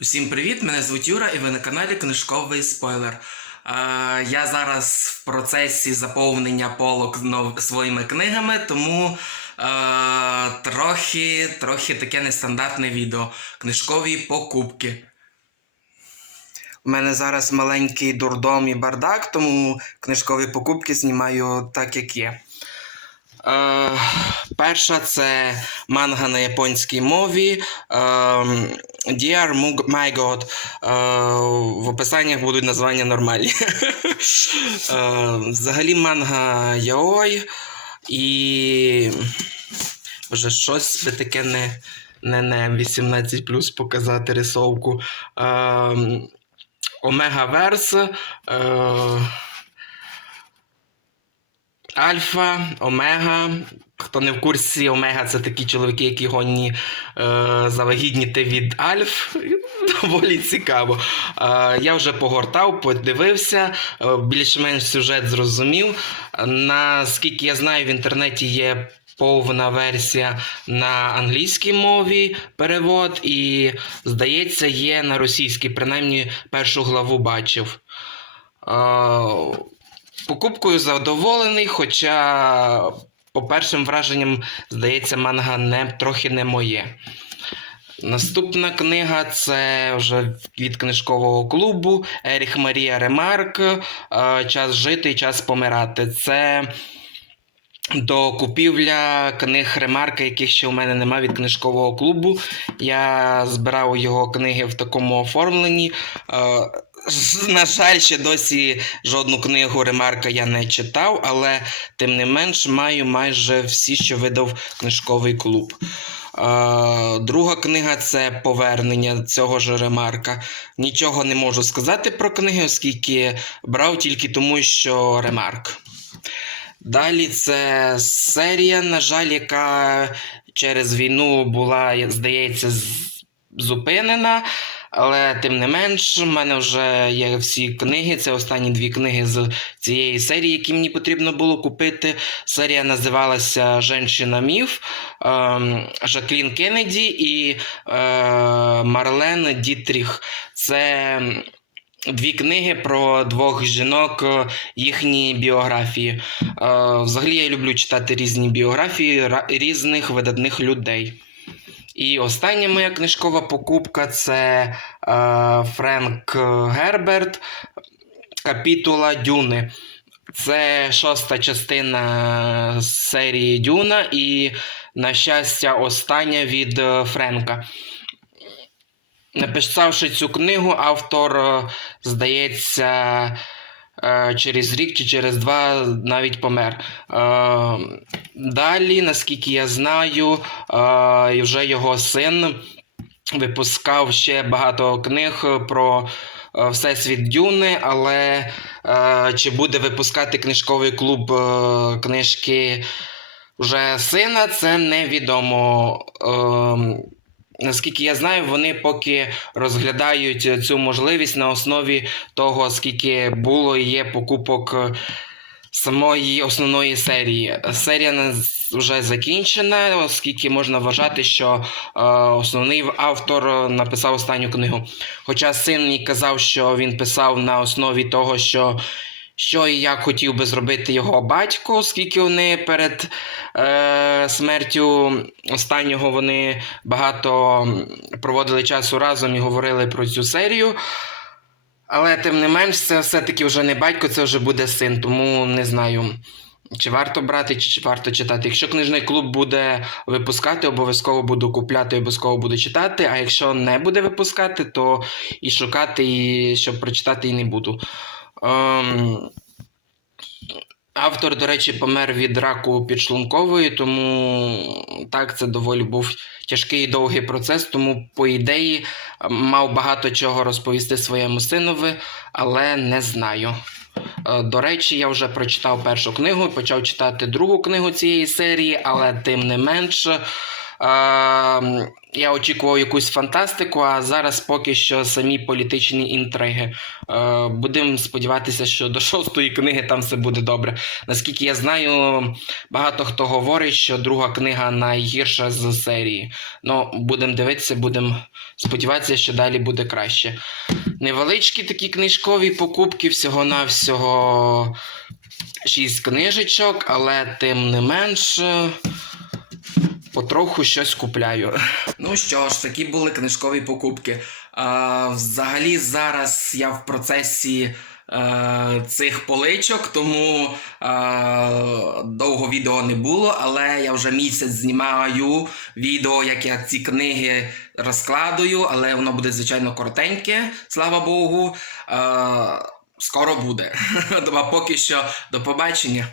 Усім привіт! Мене звуть Юра і ви на каналі Книжковий спойлер. Е, я зараз в процесі заповнення полок нов- своїми книгами, тому е, трохи, трохи таке нестандартне відео. Книжкові покупки. У мене зараз маленький дурдом і бардак, тому книжкові покупки знімаю так, як є. Е, перша це манга на японській мові. Е, Dear My God. Е, в описаннях будуть названня нормальні. е, взагалі манга Яой. І. Боже, щось би таке не, не, не 18 показати рисовку. Е, Омега Верс. Е, Альфа, Омега. Хто не в курсі, Омега це такі чоловіки, які гонні е, завагітніти від Альф. Доволі цікаво. Е, я вже погортав, подивився, е, більш-менш сюжет зрозумів. Наскільки я знаю, в інтернеті є повна версія на англійській мові перевод, і, здається, є на російській, принаймні першу главу бачив. Е, Покупкою задоволений, хоча, по першим враженням, здається, манга не, трохи не моє. Наступна книга це вже від книжкового клубу Еріх Марія Ремарк е, Час жити і час помирати. Це до купівля книг Ремарка, яких ще у мене немає від книжкового клубу. Я збирав його книги в такому оформленні. На жаль, ще досі жодну книгу Ремарка я не читав, але тим не менш маю майже всі, що видав книжковий клуб. Друга книга це повернення цього ж Ремарка. Нічого не можу сказати про книги, оскільки брав тільки тому, що Ремарк. Далі це серія, на жаль, яка через війну була, здається, зупинена. Але тим не менш, в мене вже є всі книги. Це останні дві книги з цієї серії, які мені потрібно було купити. Серія називалася Женщина Міф, ем, Жаклін Кеннеді і е, Марлен Дітріх. Це дві книги про двох жінок, е, їхні біографії. Е, Взагалі я люблю читати різні біографії різних видатних людей. І остання моя книжкова покупка це е, Френк Герберт Капітула Дюни. Це шоста частина серії Дюна, і, на щастя, остання від е, Френка. Написавши цю книгу, автор, е, здається, через рік чи через два навіть помер. Е, Далі, наскільки я знаю, е, вже його син випускав ще багато книг про е, Всесвіт Дюни, але е, чи буде випускати книжковий клуб е, книжки вже сина, це невідомо. Ем, Наскільки я знаю, вони поки розглядають цю можливість на основі того, скільки було і є покупок е, самої основної серії. Серія вже закінчена, оскільки можна вважати, що е, основний автор написав останню книгу. Хоча син мені казав, що він писав на основі того, що. Що і як хотів би зробити його батько, оскільки вони перед е, смертю останнього вони багато проводили часу разом і говорили про цю серію. Але тим не менш, це все-таки вже не батько, це вже буде син, тому не знаю. Чи варто брати, чи, варто читати. Якщо книжний клуб буде випускати, обов'язково буду купляти, обов'язково буду читати. А якщо не буде випускати, то і шукати, і щоб прочитати і не буду. Ем, Автор, до речі, помер від раку підшлункової, тому так, це доволі був тяжкий і довгий процес. Тому, по ідеї, мав багато чого розповісти своєму синові, але не знаю. Е, До речі, я вже прочитав першу книгу почав читати другу книгу цієї серії, але тим не менш, Е, я очікував якусь фантастику, а зараз поки що самі політичні інтриги. Е, будемо сподіватися, що до шостої книги там все буде добре. Наскільки я знаю, багато хто говорить, що друга книга найгірша з серії. Ну, будемо дивитися, будемо сподіватися, що далі буде краще. Невеличкі такі книжкові покупки, всього-навсього шість книжечок, але тим не менш. Потроху щось купляю. Ну що ж, такі були книжкові покупки. А, взагалі, зараз я в процесі е, цих поличок, тому е, довго відео не було, але я вже місяць знімаю відео, як я ці книги розкладую, але воно буде, звичайно, коротеньке, слава Богу. Е, скоро буде. А поки що до побачення.